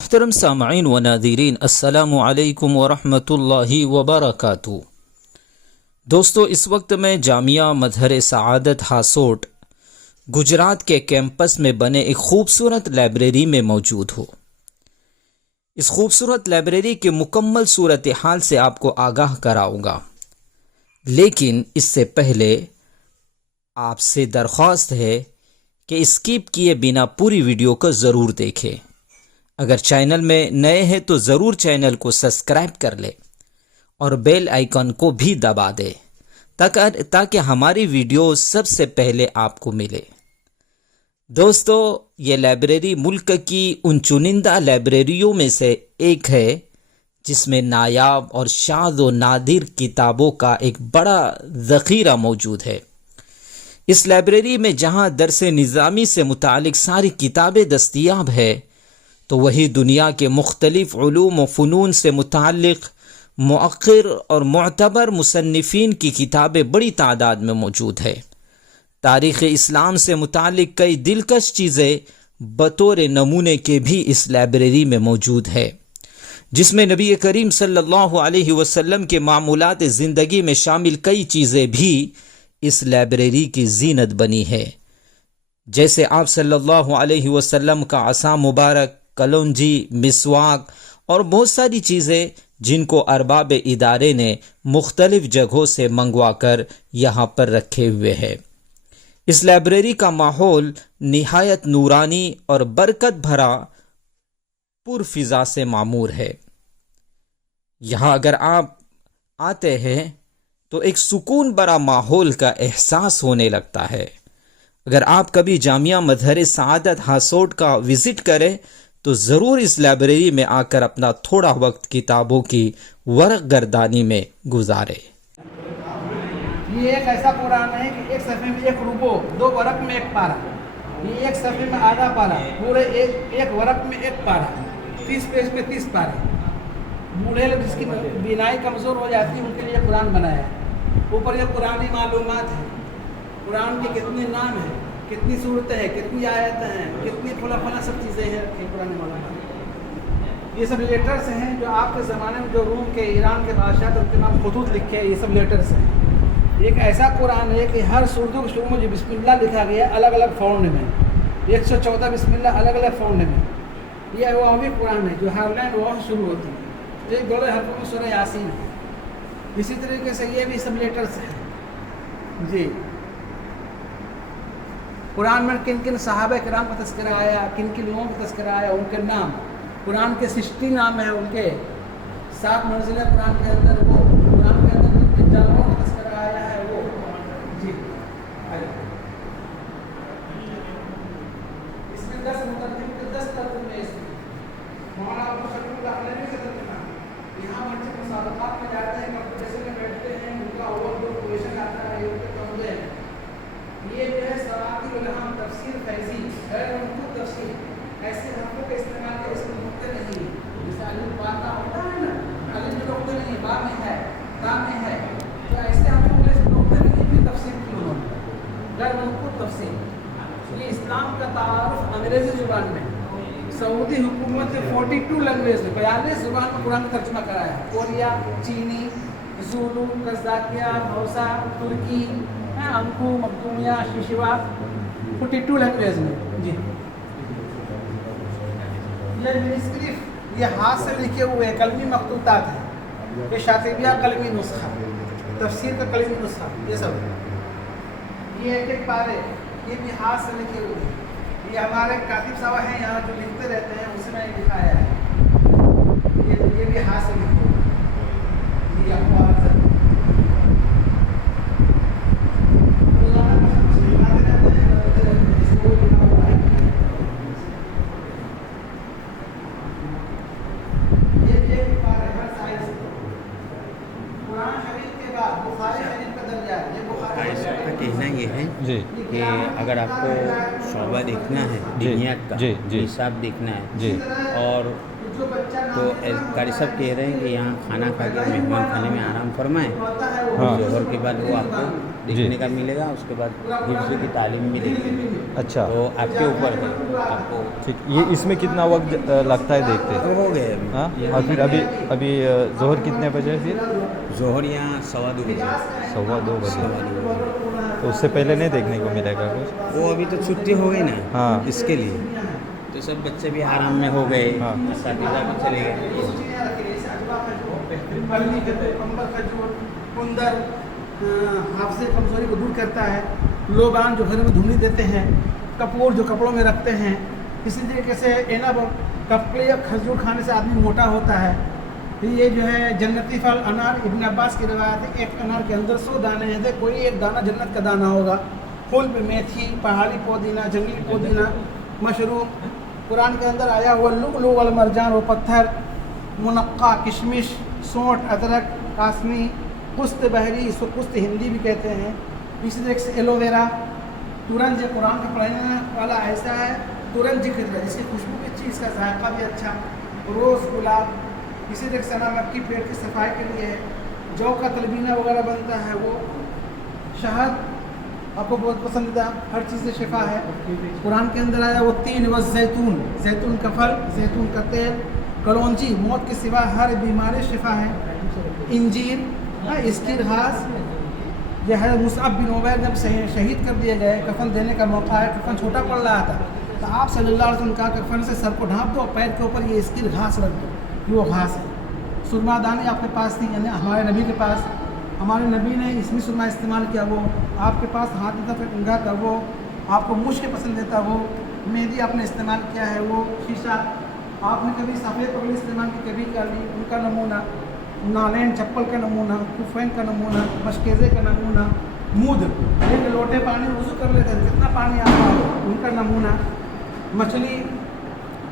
محترم سامعین و ناظرین، السلام علیکم ورحمۃ اللہ وبرکاتہ۔ دوستو، اس وقت میں جامعہ مظہر سعادت ہاسوٹ گجرات کے کیمپس میں بنے ایک خوبصورت لائبریری میں موجود ہوں۔ اس خوبصورت لائبریری کے مکمل صورتحال سے آپ کو آگاہ کراؤں گا، لیکن اس سے پہلے آپ سے درخواست ہے کہ اسکپ کیے بنا پوری ویڈیو کو ضرور دیکھیں۔ اگر چینل میں نئے ہیں تو ضرور چینل کو سبسکرائب کر لیں اور بیل آئیکن کو بھی دبا دیں تاکہ ہماری ویڈیو سب سے پہلے آپ کو ملے۔ دوستو، یہ لائبریری ملک کی ان چنندہ لائبریریوں میں سے ایک ہے جس میں نایاب اور شاذ و نادر کتابوں کا ایک بڑا ذخیرہ موجود ہے۔ اس لائبریری میں جہاں درس نظامی سے متعلق ساری کتابیں دستیاب ہے، تو وہی دنیا کے مختلف علوم و فنون سے متعلق مؤثر اور معتبر مصنفین کی کتابیں بڑی تعداد میں موجود ہے۔ تاریخ اسلام سے متعلق کئی دلکش چیزیں بطور نمونے کے بھی اس لائبریری میں موجود ہے، جس میں نبی کریم صلی اللہ علیہ وسلم کے معمولات زندگی میں شامل کئی چیزیں بھی اس لائبریری کی زینت بنی ہے، جیسے آپ صلی اللہ علیہ وسلم کا عصا مبارک، کلونجی، مسواک اور بہت ساری چیزیں جن کو ارباب ادارے نے مختلف جگہوں سے منگوا کر یہاں پر رکھے ہوئے ہیں۔ اس لائبریری کا ماحول نہایت نورانی اور برکت بھرا پر فضا سے معمور ہے۔ یہاں اگر آپ آتے ہیں تو ایک سکون بھرا ماحول کا احساس ہونے لگتا ہے۔ اگر آپ کبھی جامعہ مظہر سعادت ہاسوٹ کا وزٹ کریں تو ضرور اس لائبریری میں آ کر اپنا تھوڑا وقت کتابوں کی ورق گردانی میں گزارے۔ یہ ایک ایسا قرآن ہے کہ ایک صفحے میں ایک رکوع، دو ورق میں ایک پارہ، یہ ایک صفحے میں آدھا پارہ، پورے ایک ورق میں ایک پارہ، 30 پیج پہ 30 پارے۔ بوڑھے لوگ جس کی بینائی کمزور ہو جاتی ہے ان کے لیے قرآن بنایا ہے۔ اوپر یہ قرآنی معلومات ہیں، قرآن کے کتنے نام ہیں، کتنی صورتیں ہیں، کتنی آیتیں ہیں، کتنی فلاں سب چیزیں ہیں قرآن معلومات۔ یہ سب لیٹرز ہیں جو آپ کے زمانے میں جو روم کے، ایران کے بادشاہ تھے ان کے نام خطوط لکھے ہیں، یہ سب لیٹرز ہیں۔ ایک ایسا قرآن ہے کہ ہر سورتوں کے شروع میں جو بسم اللہ لکھا گیا ہے الگ الگ فونٹ میں، 114 بسم اللہ الگ الگ فونٹ میں۔ یہ واوی قرآن ہے جو ہر لائن واو سے شروع ہوتی ہے، جو بڑے حرفوں میں سورہ یاسین ہے۔ اسی طریقے سے یہ بھی سب لیٹرز ہیں۔ جی، قرآن میں کن کن صحابہ کرام کا تذکرہ آیا، کن کن لوگوں کا تذکرہ آیا، ان کے نام، قرآن کے 60 نام ہیں، ان کے 7 منزلیں قرآن کے اندر، وہ قرآن کے اندر کن کن جانوروں کا تذکرہ آیا ہے وہ۔ جی، اس میں 10 مترجم کے 10 ترجمے ہیں۔ اس میں مولانا ابو شفیع اللہ علیہ کا ترجمہ، یہاں بچے مسابقات میں جاتے ہیں، کمپٹیشن میں بیٹھتے ہیں، ان کا اوور جو کویشچن آتا ہے ان کے کمزے ہیں۔ یہ جو ہے سراقی الہام تفسیر فیضی، غیر منقول تفسیر، ایسے حرفوں کا استعمال کر اس میں نقطے نہیں ہیں، جیسے الف با تا ہوتا ہے نا، الف میں نقطے نہیں، با میں ہے، تا میں ہے، تو ایسے حرفوں کے اس میں نقطے نہیں بھی تفسیر کی انہوں نے، غیر منقول تفسیر۔ یہ اسلام کا تعارف انگریزی زبان میں، سعودی حکومت نے 42 لینگویج میں 42 زبان میں قرآن کا ترجمہ کرایا ہے، کوریا، چینی، زولو، قزاقیہ، ہausa، ترکی، انکو، مقدونیہ، شیشوا، 42 لینگویج میں۔ جی، یہ منسکرپٹ، یہ ہاتھ سے لکھے ہوئے قلمی مخطوطات ہیں، یہ شاطبیہ قلمی نسخہ، تفسیر کا قلمی نسخہ، یہ سب، یہ ایک ایک پارے، یہ بھی ہاتھ سے لکھے ہوئے ہیں۔ یہ ہمارے کاتب صاحب ہیں یہاں جو لکھتے رہتے ہیں، اس میں لکھایا ہے، یہ بھی ہاتھ سے لکھے ہوئے ہیں۔ یہ آپ کو کہنا یہ ہے کہ اگر آپ کو شعبہ دیکھنا ہے دنیات کا، حساب دیکھنا ہے اور जो बच्चा तो कारी साहब कह रहे हैं कि यहाँ खाना खा के मेहमान खाने में आराम फरमाएं। हाँ। जोहर के बाद वो आपको देखने का मिलेगा, उसके बाद हिफ्ज़ की तालीम मिलेगी। अच्छा तो आपके ऊपर है, आपको ठीक। ये इसमें कितना वक्त लगता है देखते? तो हो गए अभी। हाँ, और फिर अभी जोहर कितने बजे है फिर? जोहर यहाँ 2:15 बजे। 2:15 बजे। 2:15 बजे। तो उससे पहले नहीं देखने को मिलेगा कुछ? वो अभी तो छुट्टी हो गई ना, हाँ। इसके लिए तो सब बच्चे भी आराम में हो गए, हाँ। असातिज़ा भी चले गए। पलनी खजूर, कंबल खजूर, कुंदर हाफजे कमजोरी को दूर करता है। लोबान जो घर में धुनी देते हैं, कपूर जो कपड़ों में रखते हैं। इसी तरीके से एनब कपड़े या खजूर खाने से आदमी मोटा होता है। ये जो है जन्नती फल अनार, इब्न अब्बास की रिवायत है, एक अनार के अंदर 100 दाने हैं, कोई एक दाना जन्नत का दाना होगा। फूल पे मेथी, पहाड़ी पुदीना, जंगली पुदीना, मशरूम। कुरान के अंदर आया हुआ लुअलुअ वल मरजान, वो पत्थर, मुनक्का, किशमिश, सौंठ, अदरक, कासमी, पुस्त बहरी, इसको पुस्त हिंदी भी कहते हैं। इसी तरह से एलोवेरा, तुरंज, कुरान का पढ़ने वाला ऐसा है तुरंज जिक्र है जिसकी खुशबू भी अच्छी, इसका जायका भी अच्छा। रोज़, गुलाब, इसी तरह से सना मक्की पेट की सफाई के लिए है। जौ का तलबीना वगैरह बनता है वो। शहद आपको बहुत पसंदीदा, हर चीज़ से शिफा है। कुरान के अंदर आया वो तीन व जैतून, जैतून का फल, जैतून का तेल, कलौंजी मौत के सिवा हर बीमारी शिफा है। इंजीर, इसकी घास, यह है मुसअब बिन उमैर जब शहीद कर दिए गए, कफन देने का मौका है, कफन छोटा पड़ रहा था तो आप सल्लल्लाहु अलैहि वसल्लम कहा कफन से सर को ढाँप दो और पैर के ऊपर ये इसकी घास रख दो, ये वो घास है। सुरमादानी आपके पास थी, यानी हमारे नबी के पास, हमारे नबी ने इसमें सुरमा इस्तेमाल किया, वो आपके पास हाथ देता फिर उंगा का, वो आपको मुश्क पसंद देता, वो मेहंदी आपने इस्तेमाल किया है, वो शीशा आपने कभी सफ़ेद पगड़ी इस्तेमाल की, कभी कर ली, उनका नमूना, नालैन चप्पल का नमूना, कुफैन का नमूना, मशकेज़े का नमूना, मूद एक लोटे पानी वज़ू कर लेते थे, कितना पानी आता है, उनका नमूना। मछली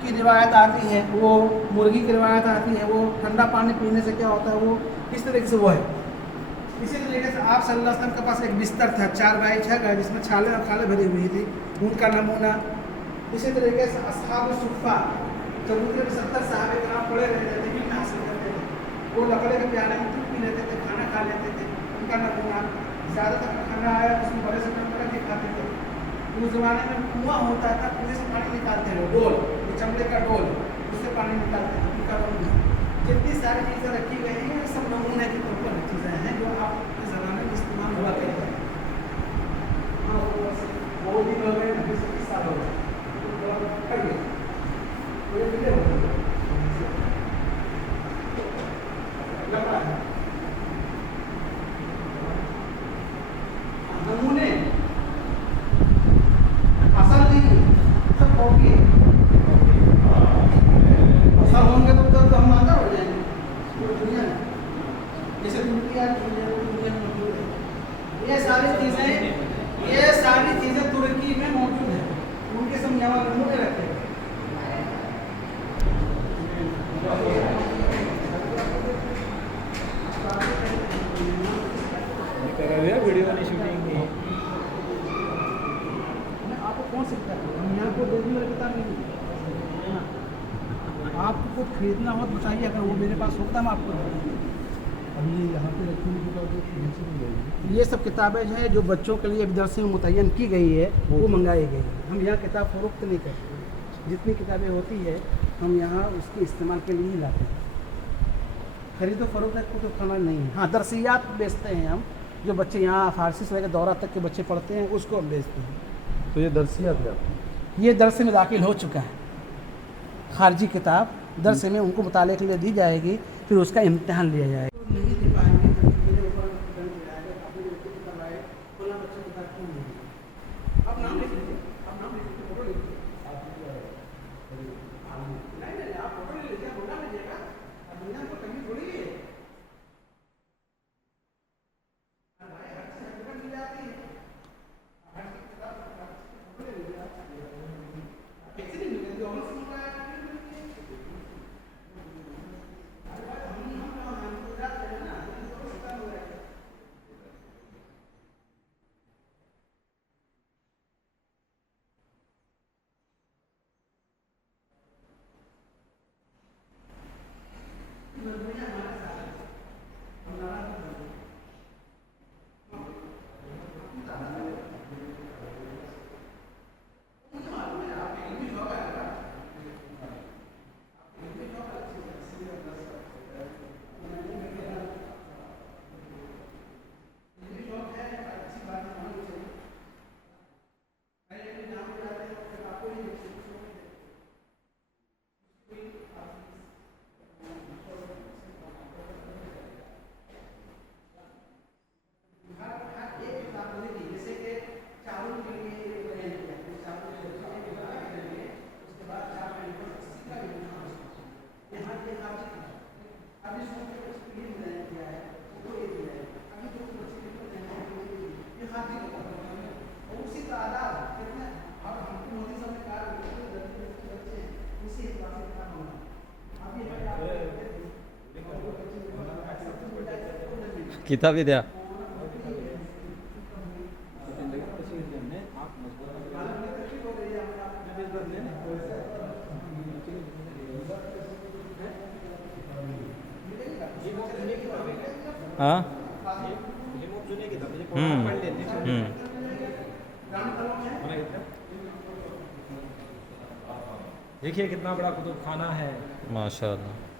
की रिवायत आती है, वो मुर्गी की रिवायत आती है, वो ठंडा पानी पीने से क्या होता है, वो इस तरीके से वो है। इसी तरीके से आप सल्लल्लाहु अलैहि वसल्लम के पास एक बिस्तर था 4 बाई 6 का, जिसमें छाले और खाले भरी हुई थी, उनका नमूना। इसी तरीके से अस्हाब सुफ़ा, चबूतरे में 70 सहाबे किराम पड़े रहते थे, भी हासिल करते थे, वो लकड़े के प्याले में दूध पी लेते थे, खाना खा लेते थे, उनका नमूना। ज़्यादातर खाना आया उसमें बड़े से बड़े के खाते थे। उस ज़माने में कुआँ होता था, कुएँ से पानी निकालते थे, डोल, चमड़े का डोल, उससे पानी निकालते थे, उनका नमूना। जितनी सारी चीज़ें रखी गई हैं ये सब नमूने के तौर पर चीज़ें हैं जो आपके ज़माने में इस्तेमाल हुआ करते हैं। वो भी हो गए, 20 साल हो गए, नमूने असल नहीं, सब कॉपी है। असल होंगे तो हम अंदर हो जाएंगे पूरी दुनिया में, जैसे दुनिया में मौजूद है। ये सारी चीज़ें तुर्की में मौजूद है, उनके सब यहाँ नमूने रखे हैं। वीडियो वाली शूटिंग की आपको कौन सी किताब है? हम यहाँ को देखने वाली किताब नहीं है ना। आपको कुछ खरीदना हो तो बताइए, अगर वो मेरे पास होता मैं आपको अब ये यहाँ पे रखी हुई किताब ये सब किताबें जो है जो बच्चों के लिए दरस में मुतय्यन की गई है वो मंगाई गई है। हम यहाँ किताब फ़रोख्त नहीं करते, जितनी किताबें होती है हम यहाँ उसके इस्तेमाल के लिए ही लाते हैं। खरीदो फरोख्त को तो खाना नहीं है। हाँ, दरसियात बेचते हैं हम, जो बच्चे यहाँ फारसी से लेकर दौरा तक के बच्चे पढ़ते हैं उसको हम बेचते हैं। तो ये दरसियात है ये दरसे में दाखिल हो चुका है, खारजी किताब दरसे में उनको मुताले के लिए दी जाएगी, फिर उसका इम्तिहान लिया जाएगा। नहीं दे पाएंगे तो मेरे ऊपर दंड लगाएगा, अपने बच्चे की करवाए, फलां बच्चे की किताब क्यों नहीं दी? आप नाम लिख लीजिए, आप नाम लिख लीजिए, फोटो लिख लीजिए। नहीं, आप फोटो ले लीजिए, फोटो लीजिएगा, अब दुनिया को कहीं थोड़ी है। भाई हर चीज़ हकीकत मिल जाती है, हर चीज़ किताब फोटो ले लीजिए, कैसे नहीं मिलेगी? और सुन रहा है किताबी द्या. हाँ देखिए कितना बड़ा कुतुब खाना है. माशाअल्लाह.